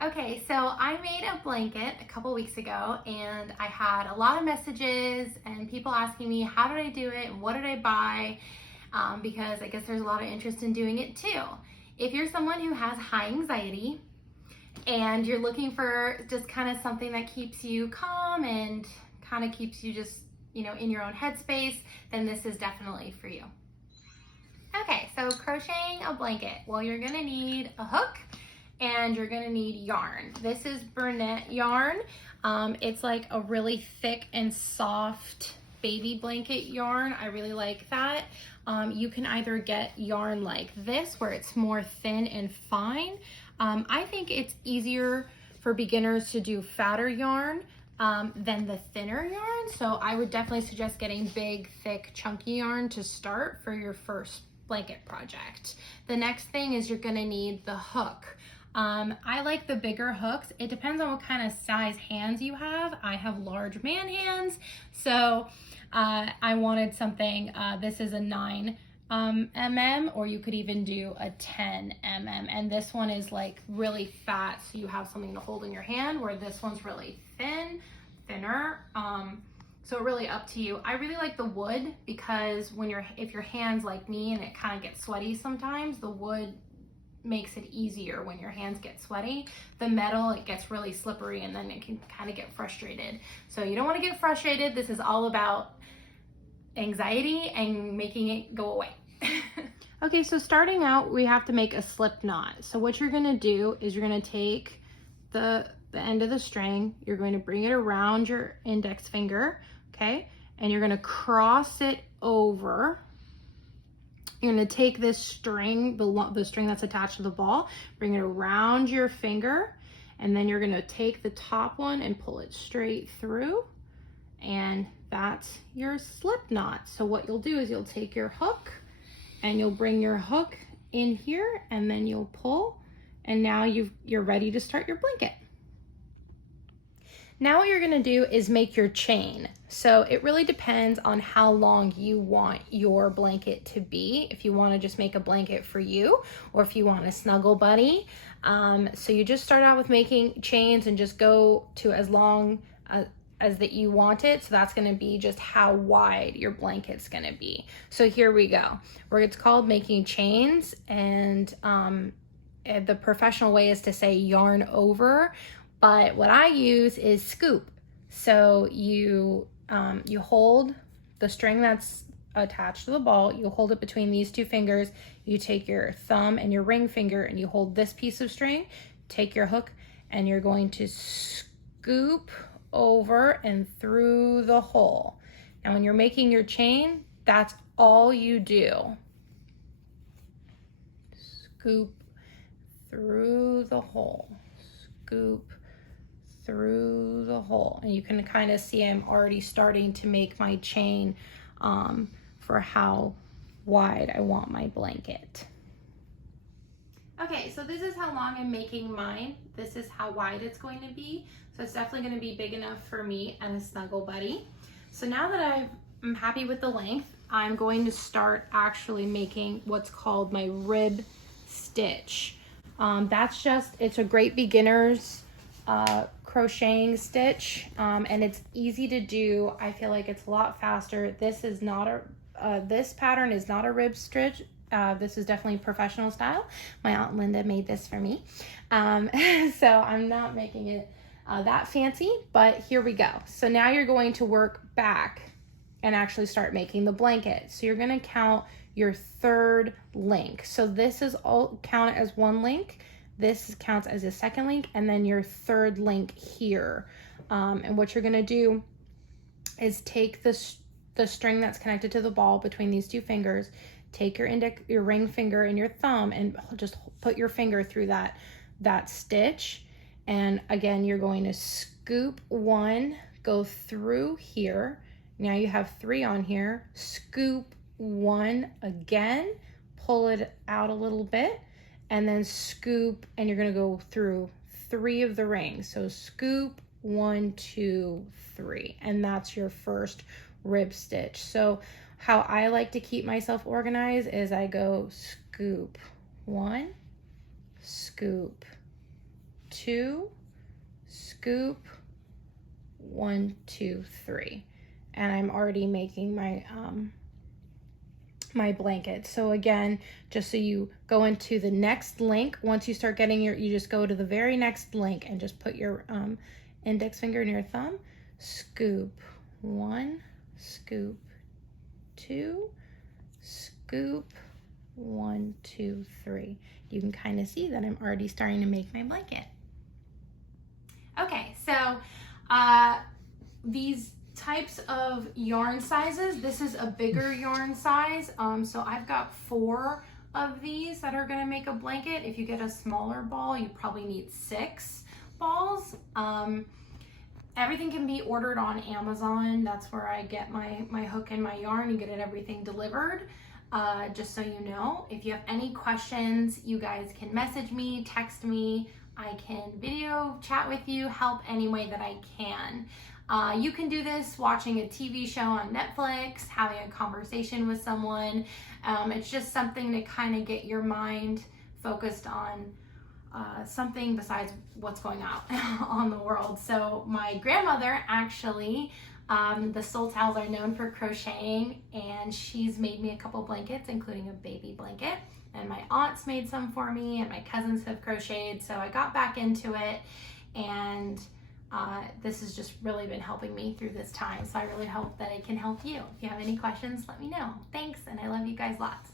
Okay, so I made a blanket a couple weeks ago and I had a lot of messages and people asking me how did I do it and what did I buy, because I guess there's a lot of interest in doing it too. If you're someone who has high anxiety and you're looking for just kind of something that keeps you calm and kind of keeps you just, in your own headspace, then this is definitely for you. Okay, so crocheting a blanket. Well, you're gonna need a hook and you're gonna need yarn. This is Burnett yarn. It's like a really thick and soft baby blanket yarn. I really like that. You can either get yarn like this where it's more thin and fine. I think it's easier for beginners to do fatter yarn than the thinner yarn. So I would definitely suggest getting big, thick, chunky yarn to start for your first blanket project. The next thing is you're gonna need the hook. I like the bigger hooks. It depends on what kind of size hands you have. I have large man hands, so I wanted something, this is a 9 mm, or you could even do a 10 mm. And this one is like really fat, so you have something to hold in your hand, where this one's really thinner. So really up to you. I really like the wood because if your hand's like me and it kind of gets sweaty sometimes, the wood makes it easier when your hands get sweaty. The metal, it gets really slippery and then it can kind of get frustrated. So you don't want to get frustrated. This is all about anxiety and making it go away. Okay, so starting out, we have to make a slip knot. So what you're gonna do is you're gonna take the end of the string, you're going to bring it around your index finger, okay? And you're gonna cross it over. You're gonna take this string, the string that's attached to the ball, bring it around your finger, and then you're gonna take the top one and pull it straight through, and that's your slip knot. So what you'll do is you'll take your hook and you'll bring your hook in here and then you'll pull, and now you're ready to start your blanket. Now what you're gonna do is make your chain. So it really depends on how long you want your blanket to be. If you wanna just make a blanket for you, or if you want a snuggle buddy. So you just start out with making chains and just go to as long as that you want it. So that's gonna be just how wide your blanket's gonna be. So here we go. It's called making chains, and the professional way is to say yarn over, but what I use is scoop. So you hold the string that's attached to the ball, you hold it between these two fingers, you take your thumb and your ring finger and you hold this piece of string, take your hook, and you're going to scoop over and through the hole. Now when you're making your chain, that's all you do. Scoop through the hole, scoop through the hole. And you can kind of see I'm already starting to make my chain for how wide I want my blanket. Okay, so this is how long I'm making mine. This is how wide it's going to be. So it's definitely gonna be big enough for me and a snuggle buddy. So now that I'm happy with the length, I'm going to start actually making what's called my rib stitch. It's a great beginner's crocheting stitch, and it's easy to do. I feel like it's a lot faster. This pattern is not a rib stitch. This is definitely professional style. My Aunt Linda made this for me. So I'm not making it that fancy, but here we go. So now you're going to work back and actually start making the blanket. So you're gonna count your third link. So this is all counted as one link. This counts as a second link, and then your third link here. And what you're gonna do is take the string that's connected to the ball between these two fingers, take your ring finger and your thumb and just put your finger through that stitch. And again, you're going to scoop one, go through here. Now you have 3 on here. Scoop one again, pull it out a little bit, and then scoop, and you're gonna go through 3 of the rings. So scoop 1, 2, 3, and that's your first rib stitch. So how I like to keep myself organized is I go scoop 1, scoop 2, scoop, 1, 2, 3. And I'm already making my my blanket. So again, just so you go into the next link, once you start getting you just go to the very next link and just put your index finger and your thumb, scoop 1, scoop 2, scoop 1, 2, 3. You can kind of see that I'm already starting to make my blanket. Okay, so these types of yarn sizes, this is a bigger yarn size, so I've got 4 of these that are going to make a blanket. If you get a smaller ball, you probably need 6 balls. Everything can be ordered on Amazon. That's where I get my hook and my yarn and get everything delivered. Just so you know, if you have any questions, you guys can message me, text me. I can video chat with you, help any way that I can. You can do this watching a TV show on Netflix, having a conversation with someone. It's just something to kind of get your mind focused on something besides what's going on on the world. So my grandmother actually, the Soultals are known for crocheting, and she's made me a couple blankets, including a baby blanket. And my aunts made some for me, and my cousins have crocheted. So I got back into it, and this has just really been helping me through this time. So I really hope that it can help you. If you have any questions, let me know. Thanks, and I love you guys lots.